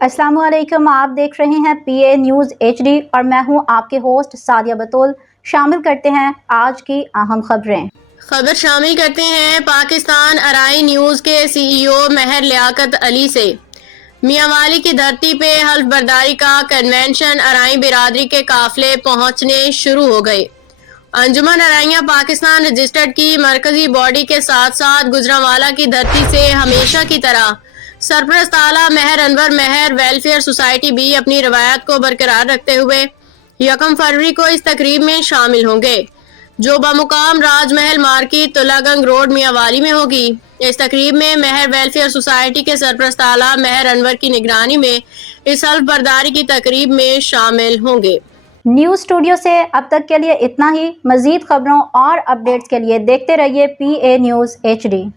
अस्सलाम वालेकुम। आप देख रहे हैं PA न्यूज़ HD और मैं हूं आपके होस्ट सादिया बतूल। शामिल करते हैं आज की अहम खबरें। खबर शामिल करते हैं पाकिस्तान अराई न्यूज़ के CEO महर लियाकत अली से। मियांवाली की धरती पे हल्फ बर्दारी का कन्वेंशन अराई बिरादरी के काफिले पहुंचने शुरू हो गए। अंजुमन अराइयाँ पाकिस्तान रजिस्टर्ड की मरकजी बॉडी के साथ साथ गुजरांवाला की धरती से हमेशा की तरह सरपरस्त आला महर अनवर महर वेलफेयर सोसाइटी भी अपनी रवायत को बरकरार रखते हुए 1 फरवरी को इस तकरीब में शामिल होंगे, जो बमुकाम राजमहल मार्केट तुलागंग रोड मियांवाली में होगी। इस तकरीब में महर वेलफेयर सोसाइटी के सरपरस्त आला महर अनवर की निगरानी में इस हल्फ बर्दारी की तकरीब में शामिल होंगे। न्यूज़ स्टूडियो से अब तक के लिए इतना ही। मजीद खबरों और अपडेट्स के लिए देखते रहिए PA न्यूज़ HD।